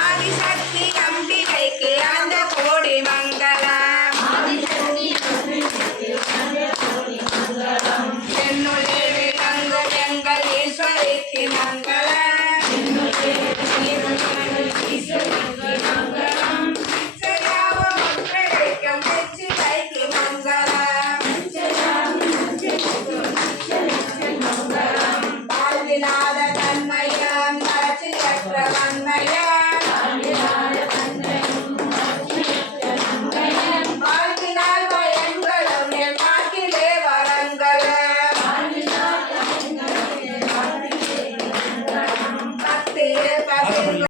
ஆதிசக்தி அம்பிகைக்கு அந்த கோடி மங்களம் என்னுள்ளே விளங்கும் எங்கள் ஈஸ்வரிக்கு மங்களம் ஒற்றைக்கும் வெற்றிலைக்கு மங்களம் வாழ்விலாத தன்மையம் தரச்சியற்ற வன்மையம்